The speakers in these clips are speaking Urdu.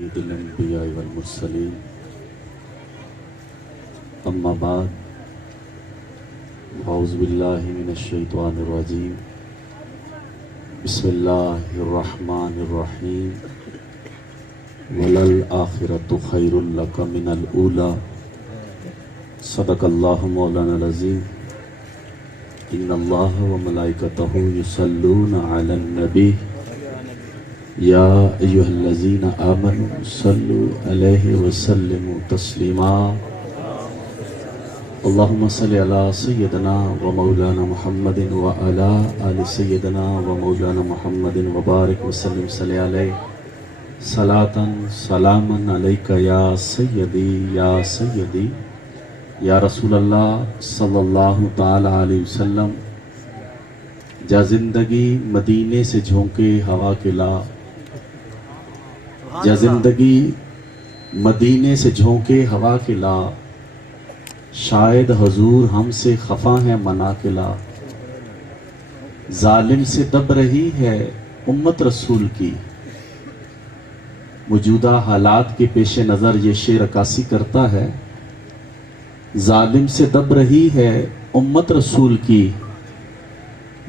سید الانبیاء والمرسلین اما بعد اعوذ باللہ من الشیطان الرجیم بسم اللہ الرحمن الرحیم وللآخرۃ خیر لک من الاولی صدق اللہ مولانا العظیم ان اللہ وملائکتہ یصلون علی النبی یا ایہا الذین آمنوا صلوا علیہ وسلموا تسلیما اللہم صلی علی سیدنا و مولانا محمد وعلی آل سیدنا و مولانا محمد وبارک وسلم صلی علیہ صلاة سلاما علیکہ یا سیدی یا رسول اللہ صلی اللہ تعالی علیہ وسلم جا زندگی مدینے سے جھونکے ہوا کے لا جا زندگی مدینے سے جھونکے ہوا کے لا شاید حضور ہم سے خفا ہے منا کے لا ظالم سے دب رہی ہے امت رسول کی موجودہ حالات کے پیش نظر یہ شعر عکاسی کرتا ہے ظالم سے دب رہی ہے امت رسول کی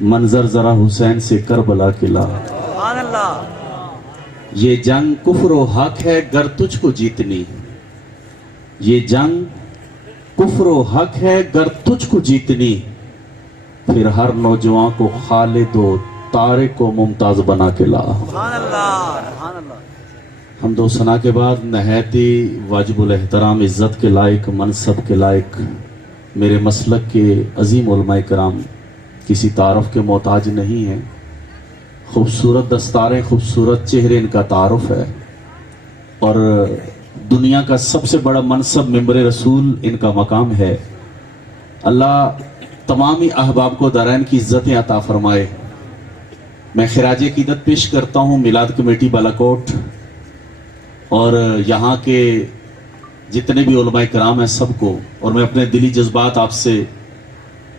منظر ذرا حسین سے کربلا کے لا سبحان اللہ یہ جنگ کفر و حق ہے گر تجھ کو جیتنی یہ جنگ کفر و حق ہے گر تجھ کو جیتنی پھر ہر نوجوان کو خالد و طارق و ممتاز بنا کے لا سبحان اللہ حمد و ثنا کے بعد نہایت ہی واجب الاحترام عزت کے لائق منصب کے لائق میرے مسلک کے عظیم علماء کرام کسی تعارف کے محتاج نہیں ہیں خوبصورت دستاریں خوبصورت چہرے ان کا تعارف ہے اور دنیا کا سب سے بڑا منصب ممبر رسول ان کا مقام ہے اللہ تمامی احباب کو دارین کی عزتیں عطا فرمائے میں خراج عقیدت پیش کرتا ہوں میلاد کمیٹی بالاکوٹ اور یہاں کے جتنے بھی علماء کرام ہیں سب کو اور میں اپنے دلی جذبات آپ سے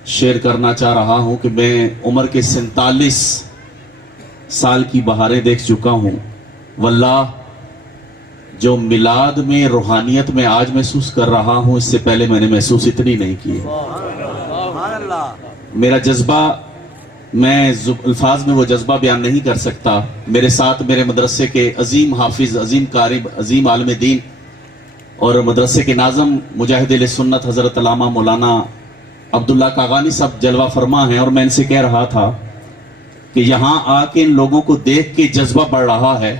شیئر کرنا چاہ رہا ہوں کہ میں عمر کے 47 سال کی بہاریں دیکھ چکا ہوں واللہ جو میلاد میں روحانیت میں آج محسوس کر رہا ہوں اس سے پہلے میں نے محسوس اتنی نہیں کی سبحان اللہ میرا جذبہ میں الفاظ میں وہ جذبہ بیان نہیں کر سکتا میرے ساتھ میرے مدرسے کے عظیم حافظ عظیم قاری عظیم عالم دین اور مدرسے کے ناظم مجاہد اہل سنت حضرت علامہ مولانا عبداللہ کاغانی صاحب جلوہ فرما ہیں اور میں ان سے کہہ رہا تھا کہ یہاں آ کے ان لوگوں کو دیکھ کے جذبہ بڑھ رہا ہے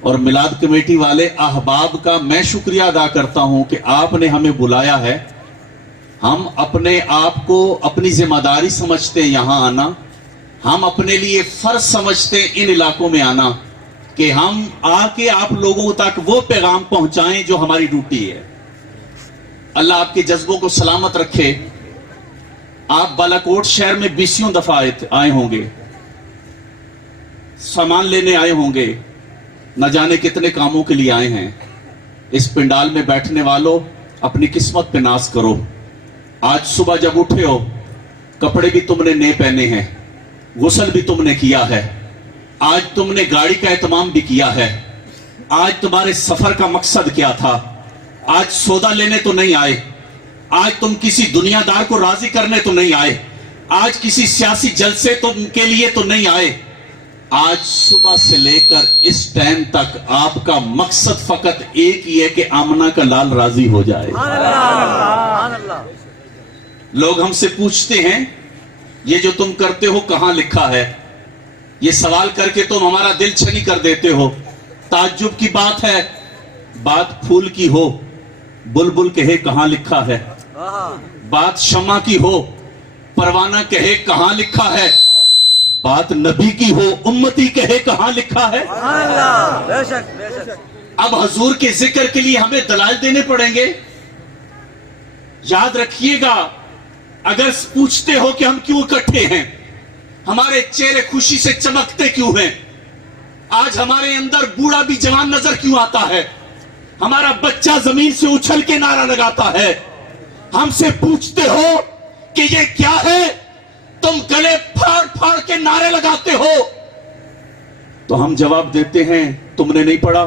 اور میلاد کمیٹی والے احباب کا میں شکریہ ادا کرتا ہوں کہ آپ نے ہمیں بلایا ہے ہم اپنے آپ کو اپنی ذمہ داری سمجھتے ہیں یہاں آنا ہم اپنے لیے فرض سمجھتے ہیں ان علاقوں میں آنا کہ ہم آ کے آپ لوگوں تک وہ پیغام پہنچائیں جو ہماری ڈیوٹی ہے اللہ آپ کے جذبوں کو سلامت رکھے آپ بالاکوٹ شہر میں 20 دفعہ آئے ہوں گے سامان لینے آئے ہوں گے نہ جانے کتنے کاموں کے لیے آئے ہیں اس پنڈال میں بیٹھنے والوں اپنی قسمت پہ ناز کرو آج صبح جب اٹھے ہو کپڑے بھی تم نے نئے پہنے ہیں غسل بھی تم نے کیا ہے آج تم نے گاڑی کا اہتمام بھی کیا ہے آج تمہارے سفر کا مقصد کیا تھا آج سودا لینے تو نہیں آئے آج تم کسی دنیا دار کو راضی کرنے تو نہیں آئے آج کسی سیاسی جلسے تم کے لیے تو نہیں آئے آج صبح سے لے کر اس ٹائم تک آپ کا مقصد فقط ایک ہی ہے کہ آمنہ کا لال راضی ہو جائے سبحان اللہ لوگ ہم سے پوچھتے ہیں یہ جو تم کرتے ہو کہاں لکھا ہے یہ سوال کر کے تم ہمارا دل چھنی کر دیتے ہو تعجب کی بات ہے بات پھول کی ہو بلبل کہے کہاں لکھا ہے بات شمع کی ہو پروانہ کہے کہاں لکھا ہے بات نبی کی ہو امتی کہے کہاں لکھا ہے سبحان اللہ بے شک بے شک اب حضور کے ذکر کے لیے ہمیں دلائل دینے پڑیں گے یاد رکھیے گا اگر پوچھتے ہو کہ ہم کیوں اکٹھے ہیں ہمارے چہرے خوشی سے چمکتے کیوں ہیں آج ہمارے اندر بوڑھا بھی جوان نظر کیوں آتا ہے ہمارا بچہ زمین سے اچھل کے نعرہ لگاتا ہے ہم سے پوچھتے ہو کہ یہ کیا ہے تم گلے پھاڑ پھاڑ کے نعرے لگاتے ہو تو ہم جواب دیتے ہیں تم نے نہیں پڑھا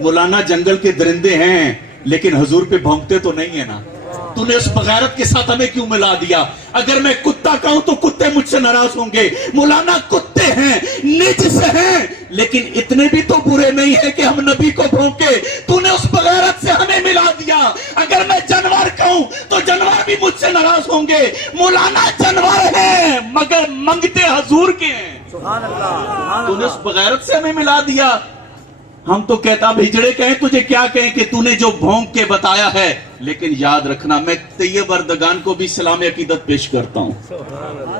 مولانا جنگل کے درندے ہیں لیکن حضور پہ بھونکتے تو نہیں ہے نا. تو نے اس بغیرت کے ساتھ ہمیں کیوں ملا دیا؟ اگر میں کتا کہوں تو کتے مجھ سے ناراض ہوں گے. مولانا کتے ہیں، نجس ہیں، لیکن اتنے بھی تو برے نہیں ہیں کہ ہم نبی کو بھونکے. تو نے اس بغیرت سے ہمیں ملا دیا. اگر میں جانور کہوں تو جانور بھی مجھ سے ناراض ہوں گے. مولانا جانور ہیں مگر منگتے حضور کے ہیں. سبحان اللہ. تو نے اس بغیرت سے ہمیں ملا دیا. ہم تو کہتا بھیجڑے کہیں تجھے کیا کہیں کہ تو نے جو بھونک کے بتایا ہے. لیکن یاد رکھنا میں طیب اردگان کو بھی سلام عقیدت پیش کرتا ہوں.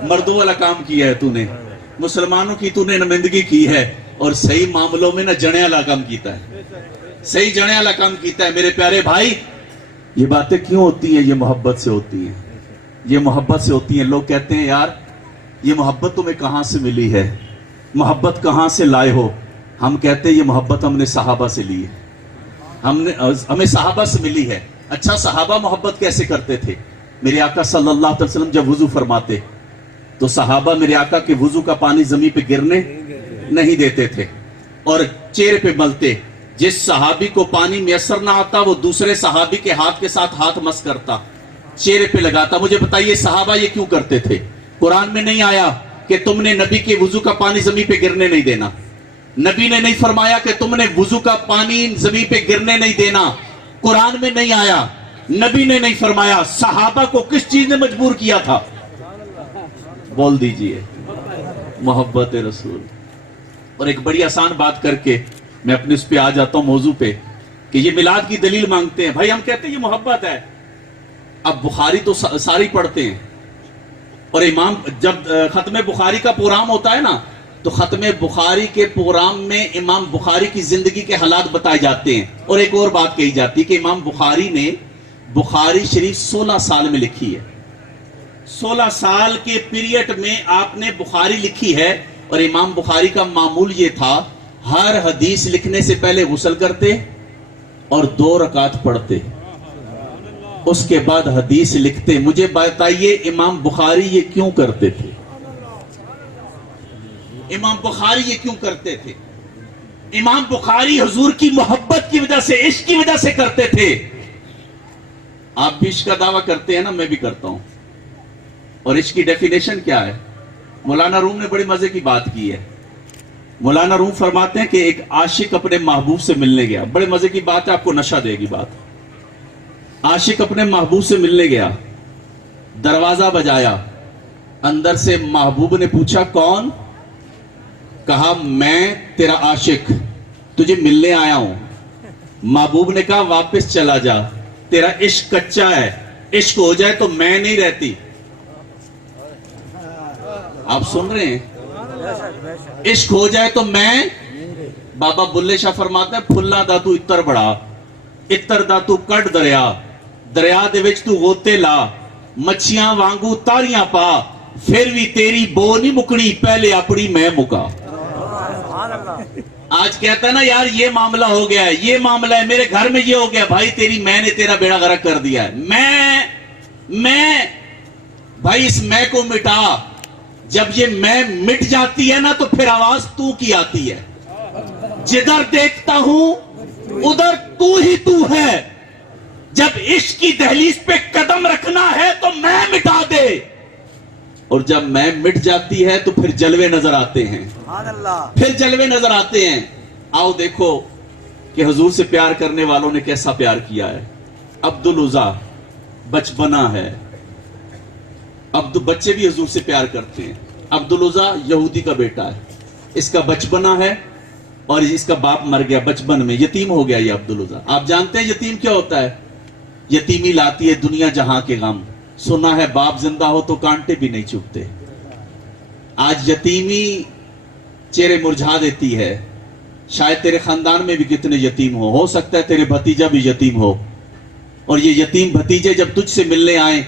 مردوں والا کام کیا ہے تو نے، مسلمانوں کی تو نے نمائندگی کی ہے، اور صحیح معاملوں میں نہ جنے والا کام کیتا ہے، صحیح جنے والا کام کیتا ہے. میرے پیارے بھائی، یہ باتیں کیوں ہوتی ہیں؟ یہ محبت سے ہوتی ہیں، یہ محبت سے ہوتی ہیں. لوگ کہتے ہیں یار یہ محبت تمہیں کہاں سے ملی ہے، محبت کہاں سے لائے ہو؟ ہم کہتے ہیں یہ محبت ہم نے صحابہ سے لی ہے، ہمیں صحابہ سے ملی ہے. اچھا صحابہ محبت کیسے کرتے تھے؟ میرے آقا صلی اللہ علیہ وسلم جب وضو فرماتے تو صحابہ میرے آقا کے وضو کا پانی زمین پہ گرنے نہیں دیتے تھے اور چہرے پہ ملتے. جس صحابی کو پانی میسر نہ آتا وہ دوسرے صحابی کے ہاتھ کے ساتھ ہاتھ مس کرتا، چہرے پہ لگاتا. مجھے بتائیے صحابہ یہ کیوں کرتے تھے؟ قرآن میں نہیں آیا کہ تم نے نبی کے وضو کا پانی زمین پہ گرنے نہیں دینا. نبی نے نہیں فرمایا کہ تم نے وضو کا پانی زمین پہ گرنے نہیں دینا. قرآن میں نہیں آیا، نبی نے نہیں فرمایا. صحابہ کو کس چیز نے مجبور کیا تھا؟ بول دیجئے، محبت رسول. اور ایک بڑی آسان بات کر کے میں اپنے اس پہ آ جاتا ہوں موضوع پہ کہ یہ میلاد کی دلیل مانگتے ہیں. بھائی ہم کہتے ہیں یہ محبت ہے. اب بخاری تو ساری پڑھتے ہیں، اور امام جب ختم بخاری کا پروگرام ہوتا ہے نا تو ختم بخاری کے پروگرام میں امام بخاری کی زندگی کے حالات بتائے جاتے ہیں. اور ایک اور بات کہی جاتی ہے کہ امام بخاری نے بخاری شریف 16 سال میں لکھی ہے. 16 سال کے پیریڈ میں آپ نے بخاری لکھی ہے. اور امام بخاری کا معمول یہ تھا ہر حدیث لکھنے سے پہلے غسل کرتے اور 2 رکعت پڑھتے، اس کے بعد حدیث لکھتے. مجھے بتائیے امام بخاری یہ کیوں کرتے تھے؟ امام بخاری یہ کیوں کرتے تھے؟ امام بخاری حضور کی محبت کی وجہ سے، عشق کی وجہ سے کرتے تھے. آپ بھی عشق کا دعویٰ کرتے ہیں نا، میں بھی کرتا ہوں. اور عشق کی ڈیفینیشن کیا ہے؟ مولانا روم نے بڑے مزے کی بات کی ہے. مولانا روم فرماتے ہیں کہ ایک عاشق اپنے محبوب سے ملنے گیا. بڑے مزے کی بات ہے، آپ کو نشہ دے گی بات. عاشق اپنے محبوب سے ملنے گیا، دروازہ بجایا، اندر سے محبوب نے پوچھا کون؟ کہا میں تیرا عاشق، تجھے ملنے آیا ہوں. محبوب نے کہا واپس چلا جا، تیرا عشق کچا ہے، عشق ہو جائے تو میں نہیں رہتی. آپ سن رہے ہیں؟ عشق ہو جائے تو میں. بابا بلے شاہ فرماتے ہیں پھلا دا تو اتر بڑا، اتر دا تو کٹ دریا، دریا دے وچ تو غوطے لا، مچھیاں وانگو تاریاں پا، پھر بھی تیری بو نہیں مکڑی، پہلے اپنی میں مکا. آج کہتا ہے نا یار یہ معاملہ ہو گیا ہے، یہ معاملہ ہے، میرے گھر میں یہ ہو گیا. بھائی تیری میں نے تیرا بیڑا غرق کر دیا ہے. میں بھائی اس میں کو مٹا. جب یہ میں مٹ جاتی ہے نا تو پھر آواز تو کی آتی ہے. جدھر دیکھتا ہوں ادھر تو ہی تو ہے. جب عشق کی دہلیز پہ قدم رکھنا ہے تو میں مٹا دے، اور جب میں مٹ جاتی ہے تو پھر جلوے نظر آتے ہیں. پھر جلوے نظر آتے ہیں. آؤ دیکھو کہ حضور سے پیار کرنے والوں نے کیسا پیار کیا ہے. عبدالعزیٰ بچپنا ہے. بچے بھی حضور سے پیار کرتے ہیں. عبدالعزیٰ یہودی کا بیٹا ہے، اس کا بچپنا ہے اور اس کا باپ مر گیا بچپن میں، یتیم ہو گیا یہ عبدالعزیٰ. آپ جانتے ہیں یتیم کیا ہوتا ہے؟ یتیمی لاتی ہے دنیا جہاں کے غم. سنا ہے باپ زندہ ہو تو کانٹے بھی نہیں چبھتے. آج یتیمی چہرے مرجھا دیتی ہے. شاید تیرے خاندان میں بھی کتنے یتیم ہو سکتا ہے تیرے بھتیجا بھی یتیم ہو، اور یہ یتیم بھتیجے جب تجھ سے ملنے آئیں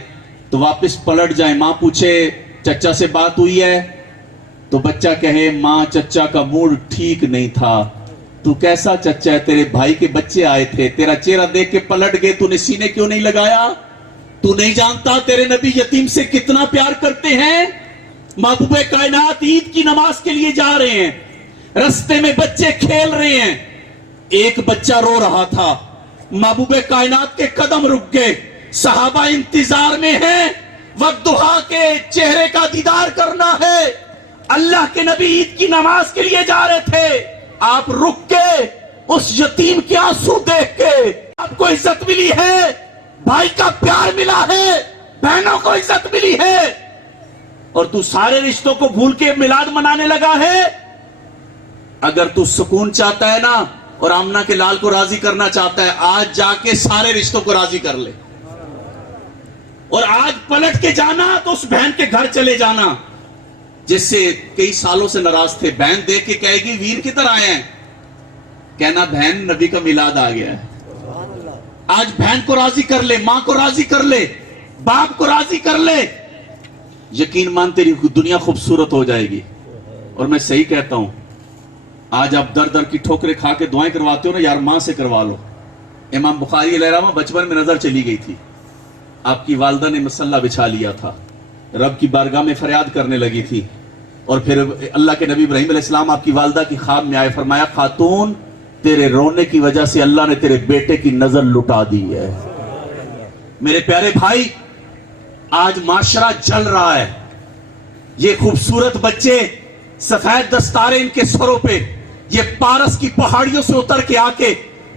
تو واپس پلٹ جائیں. ماں پوچھے چچا سے بات ہوئی ہے تو بچہ کہے ماں چچا کا موڈ ٹھیک نہیں تھا. تو کیسا چچا ہے؟ تیرے بھائی کے بچے آئے تھے، تیرا چہرہ دیکھ کے پلٹ گئے، تو نے سینے کیوں نہیں لگایا؟ تو نہیں جانتا تیرے نبی یتیم سے کتنا پیار کرتے ہیں؟ محبوب کائنات عید کی نماز کے لیے جا رہے ہیں، رستے میں بچے کھیل رہے ہیں، ایک بچہ رو رہا تھا، محبوب کائنات کے قدم رک گئے، صحابہ انتظار میں ہیں، وقت دہا کے چہرے کا دیدار کرنا ہے، اللہ کے نبی عید کی نماز کے لیے جا رہے تھے، آپ رک کے اس یتیم کے آنسو دیکھ کے آپ کو عزت ملی ہے، بھائی کا پیار ملا ہے، بہنوں کو عزت ملی ہے، اور تو سارے رشتوں کو بھول کے میلاد منانے لگا ہے۔ اگر تو سکون چاہتا ہے نا اور آمنہ کے لال کو راضی کرنا چاہتا ہے، آج جا کے سارے رشتوں کو راضی کر لے، اور آج پلٹ کے جانا تو اس بہن کے گھر چلے جانا جس سے کئی سالوں سے ناراض تھے، بہن دیکھ کے کہے گی ویر کدھر آئے ہیں، کہنا بہن نبی کا میلاد آ گیا ہے۔ آج بہن کو راضی کر لے، ماں کو راضی کر لے، باپ کو راضی کر لے، یقین مان تیری دنیا خوبصورت ہو جائے گی۔ اور میں صحیح کہتا ہوں، آج آپ در در کی ٹھوکریں کھا کے دعائیں کرواتے ہو نا، یار ماں سے کروا لو۔ امام بخاری علیہ الرحمہ بچپن میں نظر چلی گئی تھی، آپ کی والدہ نے مصلی بچھا لیا تھا، رب کی بارگاہ میں فریاد کرنے لگی تھی، اور پھر اللہ کے نبی ابراہیم علیہ السلام آپ کی والدہ کی خواب میں آئے، فرمایا خاتون تیرے رونے کی وجہ سے اللہ نے تیرے بیٹے کی نظر لٹا دی ہے۔ میرے پیارے بھائی، آج معاشرہ جل رہا ہے، یہ خوبصورت بچے سفید دستاریں ان کے سروں پہ، یہ پارس کی پہاڑیوں سے اتر کے آ کے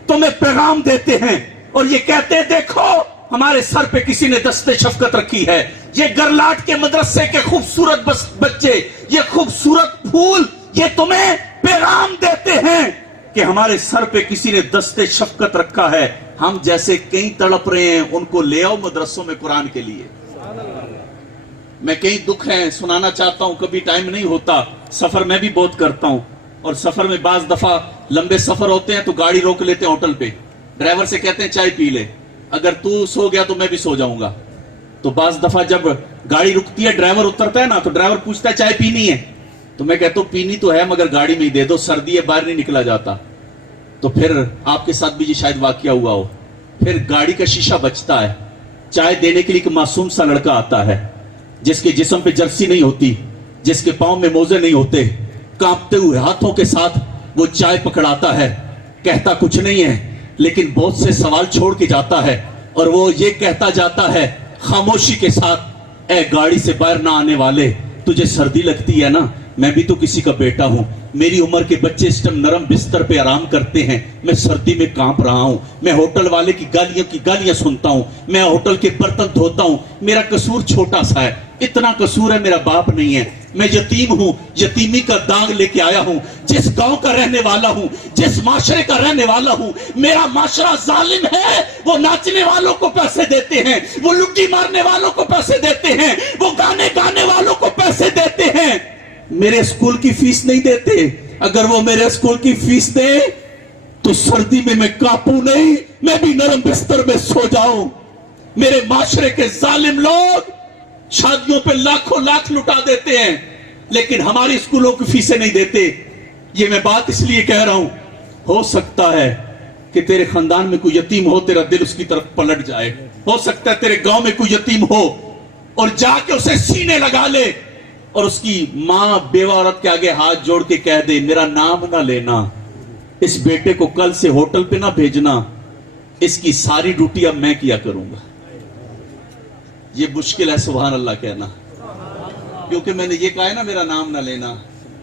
تمہیں پیغام دیتے ہیں، اور یہ کہتے ہیں دیکھو ہمارے سر پہ کسی نے دست شفقت رکھی ہے۔ یہ گرلاٹ کے مدرسے کے خوبصورت بچے، یہ خوبصورت پھول، یہ تمہیں پیغام دیتے ہیں کہ ہمارے سر پہ کسی نے دست شفقت رکھا ہے، ہم جیسے کئی تڑپ رہے ہیں، ان کو لے آؤ مدرسوں میں قرآن کے لیے۔ میں کئی دکھ ہیں سنانا چاہتا ہوں، کبھی ٹائم نہیں ہوتا، سفر میں بھی بہت کرتا ہوں، اور سفر میں بعض دفعہ لمبے سفر ہوتے ہیں تو گاڑی روک لیتے ہیں ہوٹل پہ، ڈرائیور سے کہتے ہیں چائے پی لے، اگر تو سو گیا تو میں بھی سو جاؤں گا۔ تو بعض دفعہ جب گاڑی رکتی ہے ڈرائیور اترتا ہے نا تو ڈرائیور پوچھتا ہے چائے پینی ہے، تو میں کہتا ہوں پینی تو ہے مگر گاڑی میں ہی دے دو، سردی ہے باہر نہیں نکلا جاتا۔ تو پھر آپ کے ساتھ بھی یہ شاید واقعہ ہوا ہو، پھر گاڑی کا شیشہ بچتا ہے، چائے دینے کے لیے ایک معصوم سا لڑکا آتا ہے جس کے جسم پہ جرسی نہیں ہوتی، جس کے پاؤں میں موزے نہیں ہوتے، کانپتے ہوئے ہاتھوں کے ساتھ وہ چائے پکڑاتا ہے، کہتا کچھ نہیں ہے لیکن بہت سے سوال چھوڑ کے جاتا ہے، اور وہ یہ کہتا جاتا ہے خاموشی کے ساتھ، اے گاڑی سے باہر نہ آنے والے، تجھے سردی لگتی ہے نا، میں بھی تو کسی کا بیٹا ہوں، میری عمر کے بچے اس ٹائم نرم بستر پہ آرام کرتے ہیں، میں سردی میں کانپ رہا ہوں، میں ہوٹل والے کی گالیاں سنتا ہوں، میں ہوٹل کے برتن دھوتا ہوں، میرا قصور چھوٹا سا ہے، اتنا قصور ہے میرا باپ نہیں ہے، میں یتیم ہوں، یتیمی کا داغ لے کے آیا ہوں، جس گاؤں کا رہنے والا ہوں، جس معاشرے کا رہنے والا ہوں، میرا معاشرہ ظالم ہے، وہ ناچنے والوں کو پیسے دیتے ہیں، وہ لٹی مارنے والوں کو پیسے دیتے ہیں، وہ گانے گانے والوں کو پیسے دیتے ہیں، میرے اسکول کی فیس نہیں دیتے، اگر وہ میرے اسکول کی فیس دے تو سردی میں کانپوں نہیں، میں بھی نرم بستر میں سو جاؤں۔ میرے معاشرے کے ظالم لوگ شادیوں پہ لاکھوں لاکھ لٹا دیتے ہیں لیکن ہماری اسکولوں کی فیسیں نہیں دیتے۔ یہ میں بات اس لیے کہہ رہا ہوں، ہو سکتا ہے کہ تیرے خاندان میں کوئی یتیم ہو، تیرا دل اس کی طرف پلٹ جائے، ہو سکتا ہے تیرے گاؤں میں کوئی یتیم ہو اور جا کے اسے سینے لگا لے اور اس کی ماں بیوہ عورت کے آگے ہاتھ جوڑ کے کہہ دے میرا نام نہ لینا، اس بیٹے کو کل سے ہوٹل پہ نہ بھیجنا، اس کی ساری ڈیوٹی اب میں کیا کروں گا۔ یہ مشکل ہے سبحان اللہ کہنا، کیونکہ میں نے یہ کہا ہے نا میرا نام نہ لینا،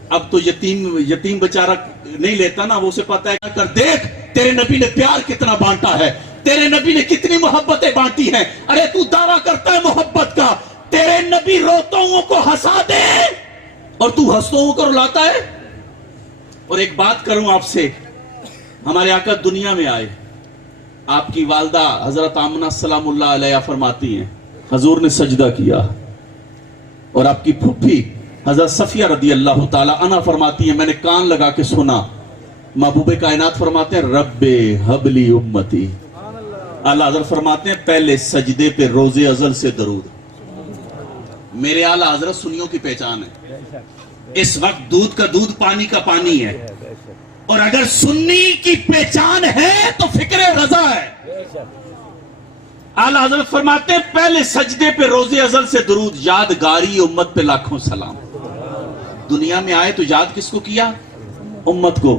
اب تو یتیم بیچارہ نہیں لیتا نا، وہ اسے پتا ہے کر دیکھ تیرے نبی نے پیار کتنا بانٹا ہے، تیرے نبی نے کتنی محبتیں بانٹی ہیں، ارے تو دعویٰ کرتا ہے محبت کا، تیرے نبی روتوں کو ہنسا دے اور تو ہنسوں کو رلاتا ہے۔ اور ایک بات کروں آپ سے، ہمارے آقا دنیا میں آئے، آپ کی والدہ حضرت آمنہ سلام اللہ علیہ فرماتی ہیں حضور نے سجدہ کیا، اور آپ کی پھپھی حضرت صفیہ رضی اللہ تعالی عنہ فرماتی ہیں میں نے کان لگا کے سنا، محبوب کائنات فرماتے ہیں رب حبلی امتی، اعلیٰ حضرت فرماتے ہیں پہلے سجدے پہ روز ازل سے درود۔ میرے اعلیٰ حضرت سنیوں کی پہچان ہے، اس وقت دودھ کا دودھ پانی کا پانی ہے، اور اگر سنی کی پہچان ہے تو فکر رضا ہے۔ اعلیٰ حضرت فرماتے ہیں پہلے سجدے پہ روز ازل سے درود، یادگاری امت پہ لاکھوں سلام۔ دنیا میں آئے تو یاد کس کو کیا؟ امت کو۔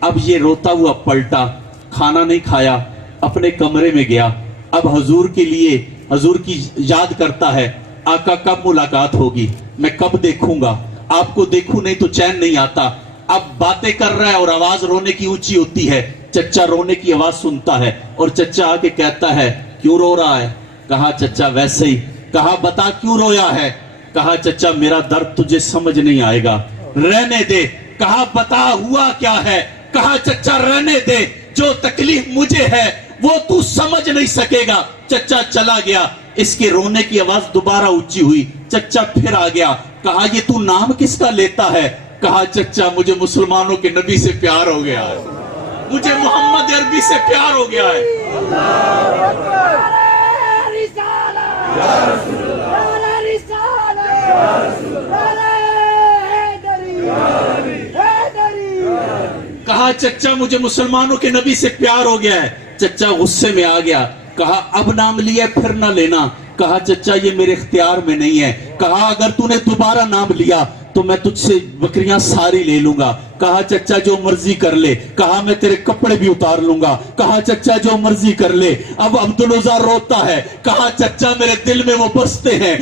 اب یہ روتا ہوا پلٹا, کھانا نہیں کھایا, اپنے کمرے میں گیا. اب حضور کے لیے, حضور کی یاد کرتا ہے, آقا کب ملاقات ہوگی, میں کب دیکھوں گا, آپ کو دیکھوں نہیں تو چین نہیں آتا. اب باتیں کر رہا ہے اور آواز رونے کی اونچی ہوتی ہے. چچا رونے کی آواز سنتا ہے اور چچا آ کے کہتا ہے کیوں رو رہا ہے؟ کہا چچا ویسے ہی. کہا بتا کیوں رویا ہے؟ کہا چچا میرا درد تجھے سمجھ نہیں آئے گا, رہنے دے. کہا بتا ہوا کیا ہے؟ کہا چچا رہنے دے, جو تکلیف مجھے ہے وہ تو سمجھ نہیں سکے گا. چچا چلا گیا. اس کے رونے کی آواز دوبارہ اونچی ہوئی. چچا پھر آ گیا. کہا یہ تو نام کس کا لیتا ہے؟ کہا چچا مجھے مسلمانوں کے نبی سے پیار ہو گیا ہے, مجھے محمد عربی سے پیار ہو گیا ہے. کہا چچا مجھے مسلمانوں کے نبی سے پیار ہو گیا ہے. چچا غصے میں آ گیا. کہا اب نام لیا پھر نہ لینا. کہا چچا یہ میرے اختیار میں نہیں ہے. کہا اگر تو نے دوبارہ نام لیا تو میں تجھ سے بکریاں ساری لے لوں گا. کہا چچا جو مرضی کر لے. کہا میں تیرے کپڑے بھی اتار لوں گا. کہا چچا جو مرضی کر لے. اب عبدالعزیٰ روتا ہے. کہا چچا میرے دل میں وہ بستے ہیں,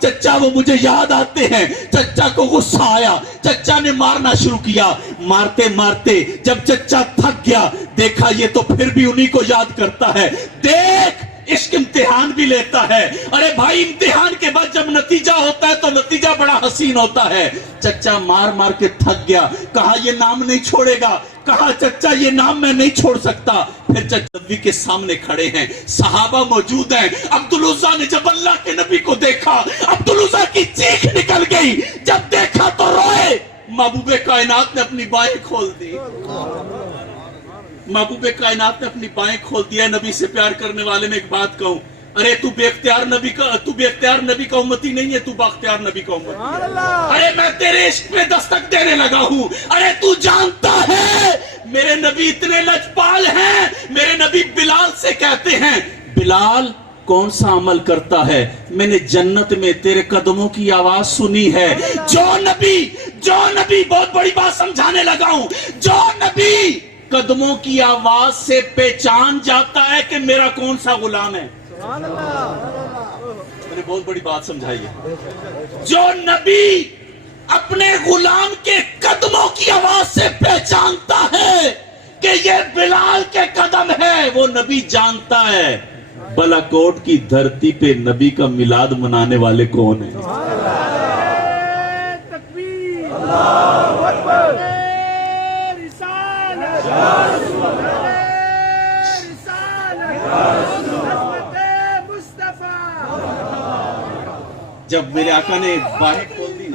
چچا وہ مجھے یاد آتے ہیں. چچا کو غصہ آیا, چچا نے مارنا شروع کیا. مارتے مارتے جب چچا تھک گیا, دیکھا یہ تو پھر بھی انہی کو یاد کرتا ہے. دیکھ عشق امتحان بھی لیتا ہے. ارے بھائی امتحان کے بعد جب نتیجہ ہوتا ہے تو نتیجہ بڑا حسین ہوتا ہے. چچا مار مار کے تھک گیا. کہا یہ نام نہیں چھوڑے گا. کہا چچا یہ نام میں نہیں چھوڑ سکتا. پھر چچا نبی کے سامنے کھڑے ہیں, صحابہ موجود ہیں. عبدالعزیٰ نے جب اللہ کے نبی کو دیکھا, عبدالعزیٰ کی چیخ نکل گئی. جب دیکھا تو روئے. محبوب کائنات نے اپنی بائیں کھول دی. محبوب کائنات نے اپنی بائیں کھول دیا. نبی سے پیار کرنے والے میں ایک بات کہوں, ارے تو بے اختیار نبی کا امتی نہیں ہے, تو باختیار نبی کا امتی. ارے میں تیرے عشق میں دستک دینے لگا ہوں. ارے تو جانتا ہے میرے نبی اتنے لجپال ہیں. میرے نبی بلال سے کہتے ہیں بلال کون سا عمل کرتا ہے, میں نے جنت میں تیرے قدموں کی آواز سنی ہے. جو نبی بہت بڑی بات سمجھانے لگا ہوں, جو نبی قدموں کی آواز سے پہچان جاتا ہے کہ میرا کون سا غلام ہے. میں نے بہت بڑی بات سمجھائی ہے. جو نبی اپنے غلام کے قدموں کی آواز سے پہچانتا ہے کہ یہ بلال کے قدم ہے, وہ نبی جانتا ہے بلاکوٹ کی دھرتی پہ نبی کا میلاد منانے والے کون ہیں. جب میرے آقا نے باہیں کھول دی,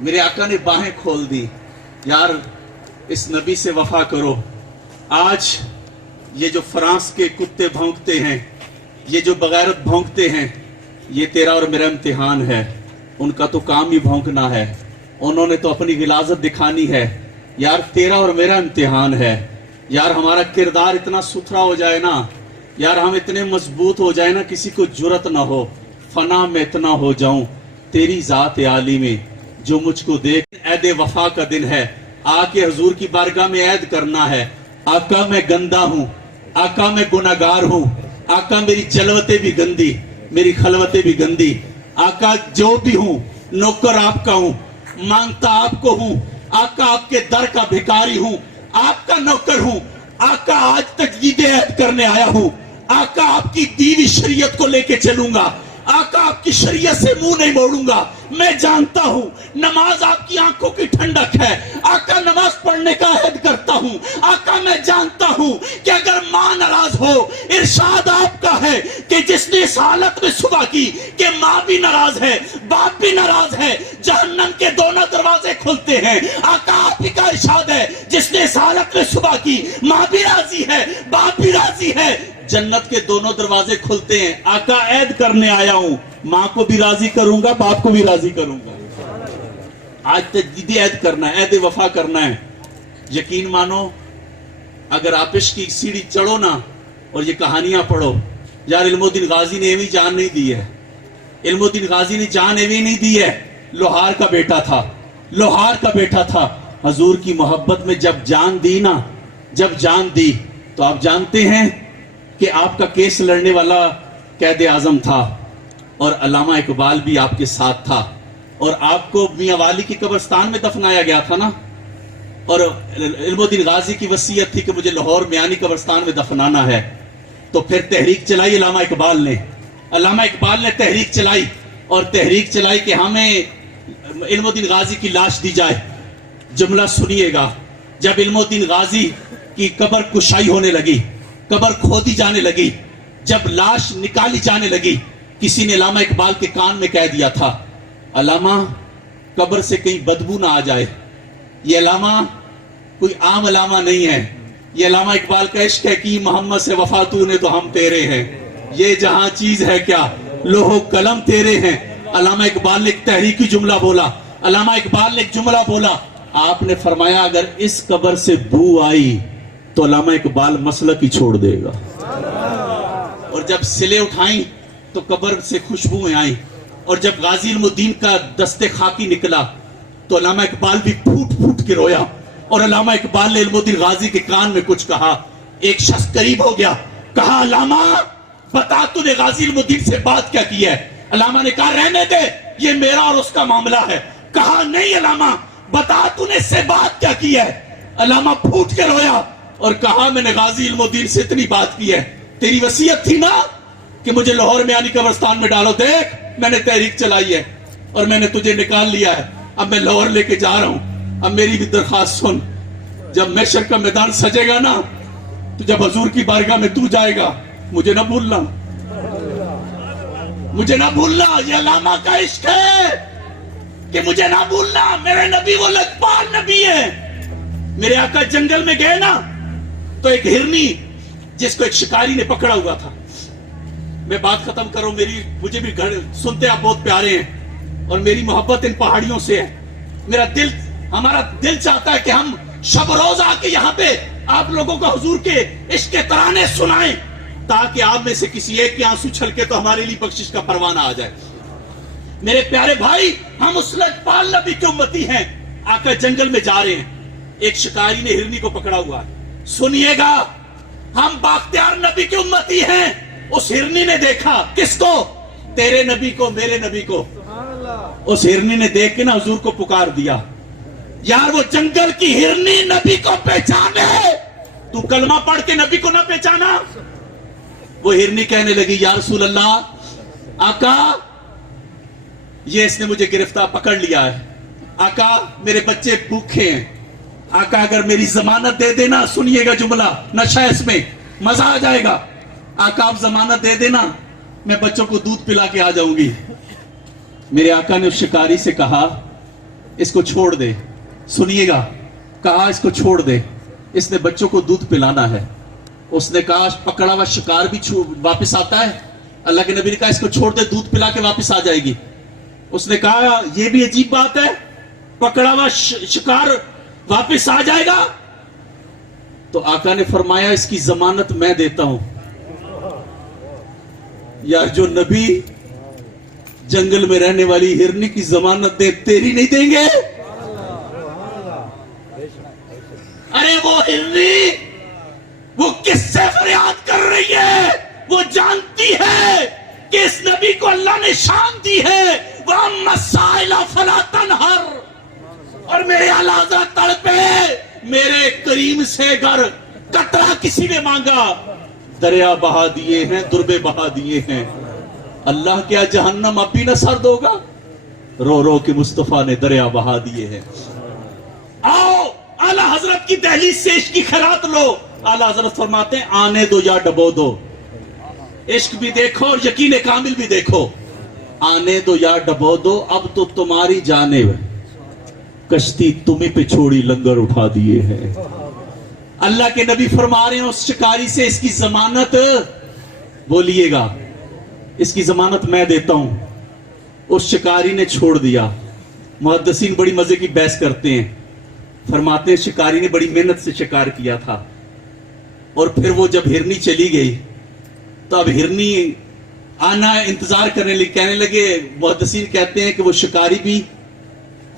میرے آقا نے باہیں کھول دی, یار اس نبی سے وفا کرو. آج یہ جو فرانس کے کتے بھونکتے ہیں, یہ جو بغیرت بھونکتے ہیں, یہ تیرا اور میرا امتحان ہے. ان کا تو کام ہی بھونکنا ہے, انہوں نے تو اپنی غلاظت دکھانی ہے. یار تیرا اور میرا امتحان ہے. یار ہمارا کردار اتنا ستھرا ہو جائے نا, یار ہم اتنے مضبوط ہو جائے نا, کسی کو جرت نہ ہو فنا میں اتنا ہو جاؤں تیری ذات عالی میں جو مجھ کو دیکھ. عید وفا کا دن ہے, آ کے حضور کی بارگاہ میں عید کرنا ہے. آقا میں گندا ہوں, آقا میں گناہگار ہوں, آقا میری جلوتیں بھی گندی, میری خلوتیں بھی گندی. آقا جو بھی ہوں نوکر آپ کا ہوں, مانگتا آپ کو ہوں. آقا آپ کے در کا بھکاری ہوں, آپ کا نوکر ہوں. آقا آج تجدید عہد کرنے آیا ہوں. آقا آپ کی دیوی شریعت کو لے کے چلوں گا. آقا آپ کی شریعت سے منہ نہیں موڑوں گا. میں جانتا ہوں نماز آپ کی آنکھوں کی ٹھنڈک ہے. آقا نماز پڑھنے کا عہد کرتا ہوں. آقا میں جانتا ہوں کہ اگر ماں ناراض ہو, ارشاد آپ کا ہے کہ جس نے اس حالت میں صبح کی کہ ماں بھی ناراض ہے, باپ بھی ناراض ہے, جہنم کے دونوں دروازے کھلتے ہیں. آقا آپ ہی کا ارشاد ہے جس نے اس حالت میں صبح کی, ماں بھی راضی ہے, باپ بھی راضی ہے, جنت کے دونوں دروازے کھلتے ہیں. آقا عید کرنے آیا ہوں, ماں کو بھی راضی کروں گا, باپ کو بھی راضی کروں گا. آج تجدید عہد کرنا ہے, عہد وفا کرنا ہے. یقین مانو اگر آپ عشق کی سیڑھی چڑھو نا اور یہ کہانیاں پڑھو, یار علم الدین غازی نے ایویں جان نہیں دی ہے. علم الدین غازی نے جان ایویں نہیں دی ہے. لوہار کا بیٹا تھا, لوہار کا بیٹا تھا. حضور کی محبت میں جب جان دی نا، جب جان دی تو آپ جانتے ہیں کہ آپ کا کیس لڑنے والا قائد اعظم تھا اور علامہ اقبال بھی آپ کے ساتھ تھا، اور آپ کو میاں والی کی قبرستان میں دفنایا گیا تھا نا، اور علم الدین غازی کی وصیت تھی کہ مجھے لاہور میانی قبرستان میں دفنانا ہے، تو پھر تحریک چلائی علامہ اقبال نے تحریک چلائی، اور تحریک چلائی کہ ہمیں علم الدین غازی کی لاش دی جائے۔ جملہ سنیے گا، جب علم الدین غازی کی قبر کشائی ہونے لگی، قبر کھودی جانے لگی، جب لاش نکالی جانے لگی، کسی نے علامہ اقبال کے کان میں کہہ دیا تھا، علامہ قبر سے کہیں بدبو نہ آ جائے، یہ علامہ کوئی عام علامہ نہیں ہے، یہ علامہ اقبال کا عشق ہے کہ محمد سے وفا تو نے تو ہم تیرے ہیں، یہ جہاں چیز ہے کیا لوح و قلم تیرے ہیں۔ علامہ اقبال نے ایک تحریکی جملہ بولا، علامہ اقبال نے ایک جملہ بولا، آپ نے فرمایا اگر اس قبر سے بو آئی تو علامہ اقبال مسلک ہی چھوڑ دے گا، اور جب سلے اٹھائیں تو قبر سے خوشبوئیں آئیں، اور جب غازی علم الدین کا دست خاکی نکلا تو علامہ اقبال بھی پھوٹ پھوٹ کے رویا، اور علامہ اقبال نے علم الدین غازی کے کان میں کچھ کہا۔ ایک شخص قریب ہو گیا، کہا علامہ بتا تو نے غازی علم الدین سے بات کیا کی ہے؟ علامہ نے کہا رہنے دے، یہ میرا اور اس کا معاملہ ہے۔ کہا نہیں علامہ بتا تو نے اس سے بات کیا کی ہے؟ علامہ پھوٹ کے رویا اور کہا میں نے غازی علم الدین سے اتنی بات کی ہے، تیری وصیت تھی نا کہ مجھے لاہور میانی قبرستان میں ڈالو، دیکھ میں نے تحریک چلائی ہے اور میں نے تجھے نکال لیا ہے، اب میں لاہور لے کے جا رہا ہوں، اب میری بھی درخواست سن، جب محشر کا میدان سجے گا نا تو جب حضور کی بارگاہ میں تو جائے گا مجھے نہ بھولنا، مجھے نہ بھولنا، یہ علامہ کا عشق ہے کہ مجھے نہ بھولنا، میرے نبی وہ لجپال نبی ہے۔ میرے آقا جنگل میں گئے نا تو ایک ہرنی جس کو ایک شکاری نے پکڑا ہوا تھا، میں بات ختم کروں، مجھے بھی سنتے آپ بہت پیارے ہیں اور میری محبت ان پہاڑیوں سے ہے، ہمارا دل چاہتا ہے کہ ہم شب روز آ کے یہاں پہ آپ لوگوں کو حضور کے عشق کے ترانے سنائیں تاکہ آپ میں سے کسی ایک کے آنسو چھلکے تو ہمارے لیے بخشش کا پروانہ آ جائے۔ میرے پیارے بھائی، ہم اس لجپال نبی کے امتی ہیں، آقا جنگل میں جا رہے ہیں، ایک شکاری نے ہرنی کو پکڑا ہوا ہے، سنیے گا، ہم باختیار نبی کے امتی ہیں۔ اس ہرنی نے دیکھا کس کو؟ تیرے نبی کو، میرے نبی کو۔ اس ہرنی نے دیکھ کے نا حضور کو پکار دیا، یار وہ جنگل کی ہرنی نبی کو پہچانے، تو کلمہ پڑھ کے نبی کو نہ پہچانا؟ وہ ہرنی کہنے لگی یا رسول اللہ، آقا یہ اس نے مجھے گرفتار پکڑ لیا ہے، آقا میرے بچے بھوکے ہیں، آقا اگر میری ضمانت دے دینا، سنیے گا جملہ، نشہ اس میں مزہ آ جائے گا، آقا آپ ضمانت دے دینا میں بچوں کو دودھ پلا کے آ جاؤں گی۔ میرے آقا نے اس شکاری سے کہا اس کو چھوڑ دے، سنیے گا، کہا اس کو چھوڑ دے، اس نے بچوں کو دودھ پلانا ہے۔ اس نے کہا پکڑا ہوا شکار بھی واپس آتا ہے؟ اللہ کے نبی نے کہا اس کو چھوڑ دے، دودھ پلا کے واپس آ جائے گی۔ اس نے کہا یہ بھی عجیب بات ہے، پکڑا ہوا شکار واپس آ جائے گا؟ تو آقا نے فرمایا اس کی ضمانت میں دیتا ہوں۔ یار جو نبی جنگل میں رہنے والی ہرنی کی ضمانت دے، تیری نہیں دیں گے؟ ارے وہ ہرنی وہ کس سے فریاد کر رہی ہے؟ وہ جانتی ہے کہ اس نبی کو اللہ نے شان دی ہے، وَأَمَّا السَّائِلَ فَلَا تَنْهَرْ، اور میرے اعلیٰ حضرت تڑپے، میرے کریم سے گر قطرہ کسی نے مانگا، دریا بہا دیے ہیں، دربے بہا دیے ہیں، اللہ کیا جہنم اب بھی نہ سرد ہوگا؟ رو رو کے مصطفیٰ نے دریا بہا دیے ہیں۔ آؤ اعلیٰ حضرت کی دہلیز سے عشق کی خیرات لو۔ اعلیٰ حضرت فرماتے ہیں آنے دو یا ڈبو دو، عشق بھی دیکھو اور یقین کامل بھی دیکھو، آنے دو یا ڈبو دو، اب تو تمہاری جانب کشتی تمہیں پہ چھوڑی لنگر اٹھا دیے ہیں۔ اللہ کے نبی فرما رہے ہیں اس شکاری سے اس کی ضمانت بولیے گا، اس کی ضمانت میں دیتا ہوں۔ اس شکاری نے چھوڑ دیا۔ محدثین بڑی مزے کی بحث کرتے ہیں، فرماتے ہیں شکاری نے بڑی محنت سے شکار کیا تھا، اور پھر وہ جب ہرنی چلی گئی تو اب ہرنی آنا انتظار کرنے لگے، کہنے لگے، محدثین کہتے ہیں کہ وہ شکاری بھی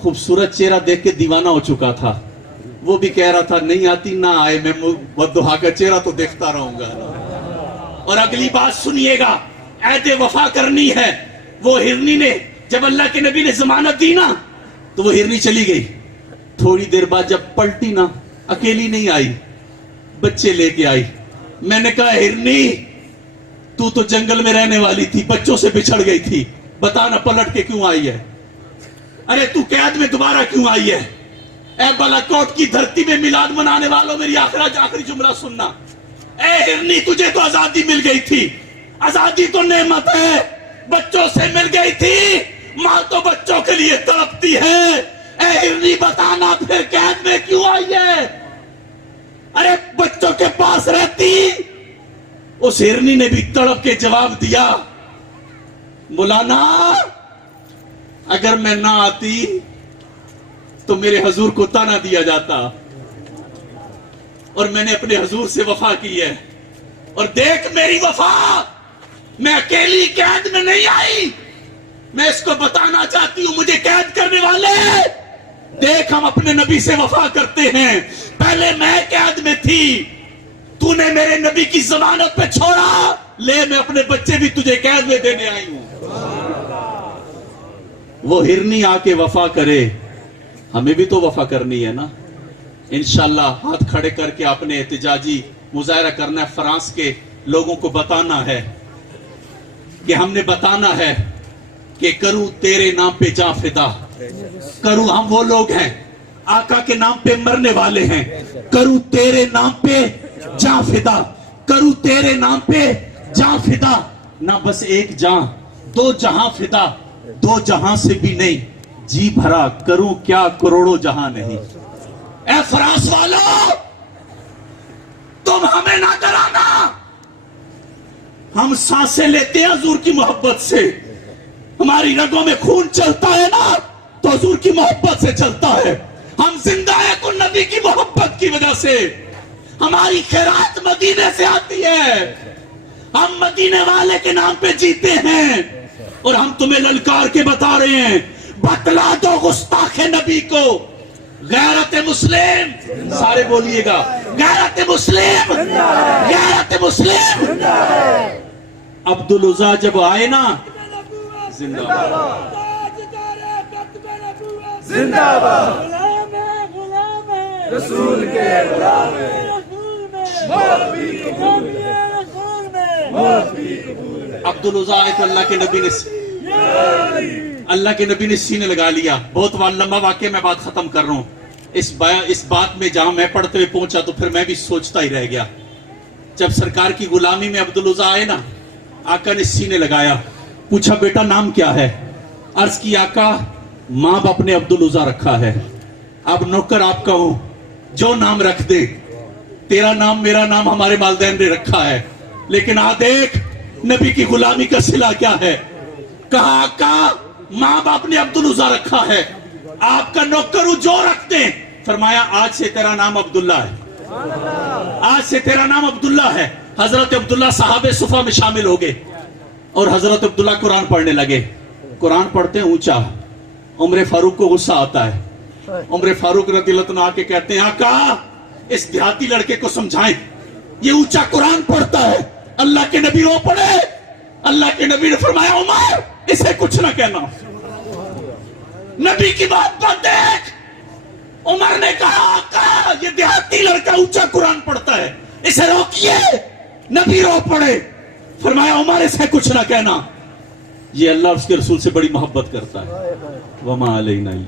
خوبصورت چہرہ دیکھ کے دیوانہ ہو چکا تھا، وہ بھی کہہ رہا تھا نہیں آتی نہ آئے، میں بددعا کا چہرہ تو دیکھتا رہوں گا۔ اور اگلی بات سنیے گا، عہد وفا کرنی ہے۔ وہ ہرنی نے جب اللہ کے نبی نے ضمانت دی نا تو وہ ہرنی چلی گئی، تھوڑی دیر بعد جب پلٹی نا اکیلی نہیں آئی، بچے لے کے آئی۔ میں نے کہا ہرنی تو جنگل میں رہنے والی تھی، بچوں سے بچھڑ گئی تھی، بتا نا پلٹ کے کیوں آئی ہے؟ ارے تو قید میں دوبارہ کیوں آئی ہے؟ اے بالاکوٹ کی دھرتی میں میلاد منانے والوں میری آخری جملہ سننا، اے ہرنی تجھے تو آزادی مل گئی تھی، آزادی تو نعمت ہے، بچوں سے مل گئی تھی، ماں تو بچوں کے لیے تڑپتی ہے، اے ہرنی بتانا پھر قید میں کیوں آئی ہے؟ ارے بچوں کے پاس رہتی۔ اس ہرنی نے بھی تڑپ کے جواب دیا، مولانا اگر میں نہ آتی تو میرے حضور کو طعنہ دیا جاتا، اور میں نے اپنے حضور سے وفا کی ہے، اور دیکھ میری وفا، میں اکیلی قید میں نہیں آئی، میں اس کو بتانا چاہتی ہوں مجھے قید کرنے والے، دیکھ ہم اپنے نبی سے وفا کرتے ہیں، پہلے میں قید میں تھی، تو نے میرے نبی کی ضمانت پہ چھوڑا، لے میں اپنے بچے بھی تجھے قید میں دینے آئی ہوں۔ وہ ہرنی آ کے وفا کرے، ہمیں بھی تو وفا کرنی ہے نا۔ انشاءاللہ ہاتھ کھڑے کر کے آپ نے احتجاجی مظاہرہ کرنا ہے، فرانس کے لوگوں کو بتانا ہے کہ ہم نے بتانا ہے کہ کروں تیرے نام پہ جاں فدا، کروں ہم وہ لوگ ہیں آقا کے نام پہ مرنے والے ہیں، کروں تیرے نام پہ جاں فدا، کروں تیرے نام پہ جاں فدا، نہ بس ایک جاں، دو جہاں فدا، دو جہاں سے بھی نہیں، جی بھرا کروں کیا کروڑوں جہاں نہیں۔ اے فرانس والو تم ہمیں نہ ڈرانا، ہم سانسیں لیتے ہیں حضور کی محبت سے، ہماری رگوں میں خون چلتا ہے نا تو حضور کی محبت سے چلتا ہے، ہم زندہ ہیں کل نبی کی محبت کی وجہ سے، ہماری خیرات مدینے سے آتی ہے، ہم مدینے والے کے نام پہ جیتے ہیں، اور ہم تمہیں للکار کے بتا رہے ہیں بتلا دو گستاخ نبی کو، غیرت مسلم، سارے بولیے گا غیرت مسلم، غیرت مسلم۔ عبدالعزیٰ جب آئے نا زندہ باد، زندہ باد، رسول کے غلام عبدالعزیٰ آئے تو اللہ کے نبی نے سینے لگا لیا۔ بہت لمبا واقعہ، میں بات ختم کر رہا ہوں۔ اس بات میں جہاں میں پڑھتے ہوئے پہنچا تو پھر میں بھی سوچتا ہی رہ گیا۔ جب سرکار کی غلامی میں عبدالعزیٰ آئے نا، آقا نے سینے لگایا، پوچھا بیٹا نام کیا ہے؟ عرض کی آقا ماں باپ نے عبدالعزیٰ رکھا ہے، اب نوکر آپ کا ہوں، جو نام رکھ دے، تیرا نام میرا نام ہمارے والدین نے رکھا ہے، لیکن دیکھ نبی کی غلامی کا صلہ کیا ہے؟ کہا آقا ماں باپ نے عبدالعزیٰ رکھا ہے، آپ کا نوکر ہوں، جو رکھتے ہیں۔ فرمایا آج سے تیرا نام عبداللہ ہے، آج سے تیرا نام عبداللہ ہے۔ حضرت عبداللہ صحابہ صفہ میں شامل ہو گئے، اور حضرت عبداللہ قرآن پڑھنے لگے۔ قرآن پڑھتے ہیں اونچا، عمر فاروق کو غصہ آتا ہے، عمر فاروق رضی اللہ عنہ آ کے کہتے ہیں آقا اس دیہاتی لڑکے کو سمجھائیں، یہ اونچا قرآن پڑھتا ہے، اللہ کے نبی رو پڑے۔ اللہ کے نبی نے فرمایا عمر اسے کچھ نہ کہنا، نبی کی بات پر دیکھ۔ عمر نے کہا آقا یہ دیہاتی لڑکا اونچا قرآن پڑھتا ہے، اسے روکیے، نبی رو پڑے۔ فرمایا عمر اسے کچھ نہ کہنا، یہ اللہ اس کے رسول سے بڑی محبت کرتا ہے۔ وما علینا